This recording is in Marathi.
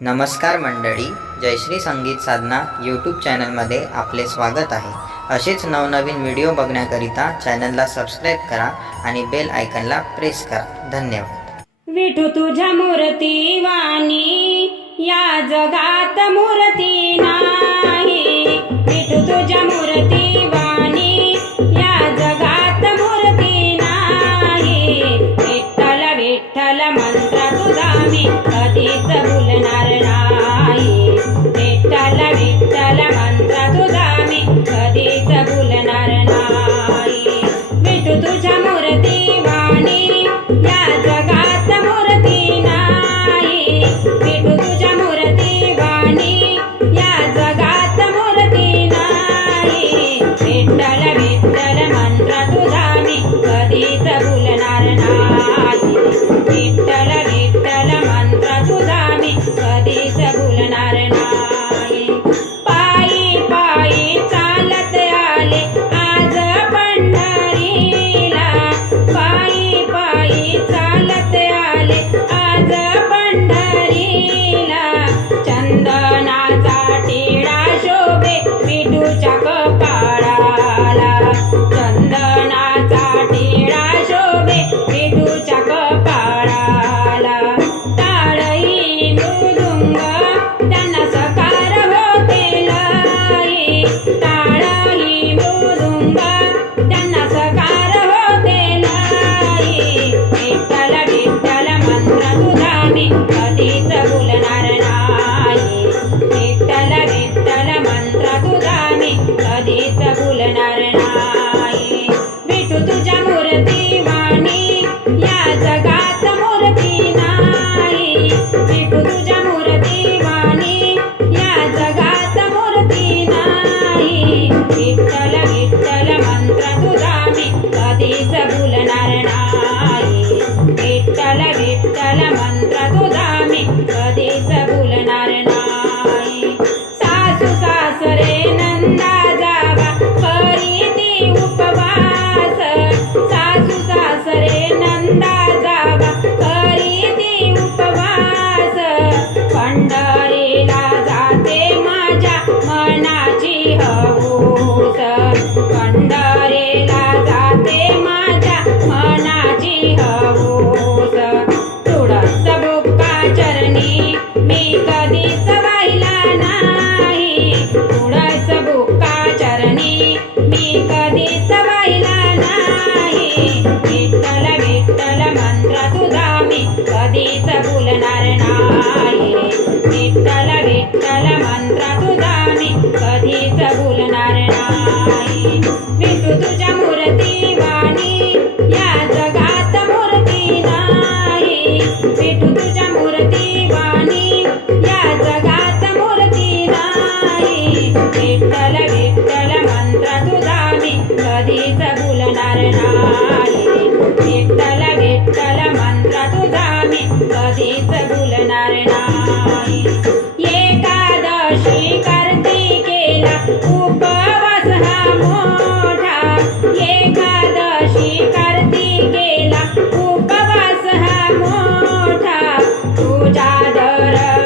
नमस्कार मंडळी, जयश्री संगीत साधना यूट्यूब चॅनलमध्ये आपले स्वागत आहे। असेच नवनवीन व्हिडिओ बघण्याकरिता चॅनलला सबस्क्राईब करा आणि बेल आयकॉनला प्रेस करा। धन्यवाद। विठू तुझ्या मूर्ती वाणी या जगात मूर्ती नाही। विठू तुझ्या मूर्ती वाणी या जगात मूर्ती नाही। विठ्ठल विठ्ठल मंत्र तुझा मी कधीच भुलणार नाही। विठ्ठल विठ्ठल मंत्र तुझा मी कधीच भुलणार नाही। विठू तुझ्या मूर्ती वाणी या जगात मूर्ती नाही। विठू तुझ्या मूर्ती वाणी या जगात मूर्ती नाही। विठ्ठल विठ्ठल मंत्र तुझा मी कधीच भुलणार नाही। विठ्ठल विठ्ठल मंत्र तुझा मी कधीच भुलणार नाही। पायी पायी चालत आले आज पंढरीला। पायी पायी चालत आले आज पंढरीला। चंदनाचा टिळा शोभे विठूच्या कपाळाला। चंदनाचा टिळा शोभे विठूच्या कपाळाला। टाळही मृदुंग त्यांना सकार होते लई। टाळही मृदुंग त्यांना सकार होते लई। विठ्ठल विठ्ठल मंत्र तुझा मी कधीच भुलणार नाही। विठ्ठल विठ्ठल मंत्र तुझा मी कधीच भुलणार नाही। विठू तुझ्या मूर्ती वाणी या जगात मूर्ती नाही। विठू तुझ्या मूर्ती वाणी या जगात मूर्ती नाही। विठ्ठल विठ्ठल मंत्र तुझा मी कधीच भुलणार नाही। विठ्ठल विठ्ठल मंत्र तुझा मी कधीच भुलणार नाही। सासू सासरे नंदा जावा करीती उपवास। सासू सासरे नंदा जावा करीती उपवास। पंढरीला जाते माझ्या मनाची हौस। पंढरीला जाते माझ्या मनाची हौस। तुळस बुक्का चरणी मी कधीच वाहिला नाही। तुळस बुक्का चरणी मी कधीच वाहिला नाही। विठ्ठल विठ्ठल मंत्र तुझा मी कधीच भुलणार नाही। विठ्ठल विठ्ठल मंत्र तुझा मी कधीच भुलणार नाही। विठू तुझ्या मूर्ती वाणी या जगात मूर्ती नाही। विठू तुझ्या मूर्ती वाणी या जगात मूर्ती नाही। विठ्ठल विठ्ठल मंत्र तुझा मी कधीच भुलणार नाही। विठ्ठल विठ्ठल मंत्र तुझा मी कधीच भुलणार नाही। एकादशी कार्तिकेला उपवास हा मोठा। एकादशी कार्तिकेला उपवास हा मोठा। तुझ्या दर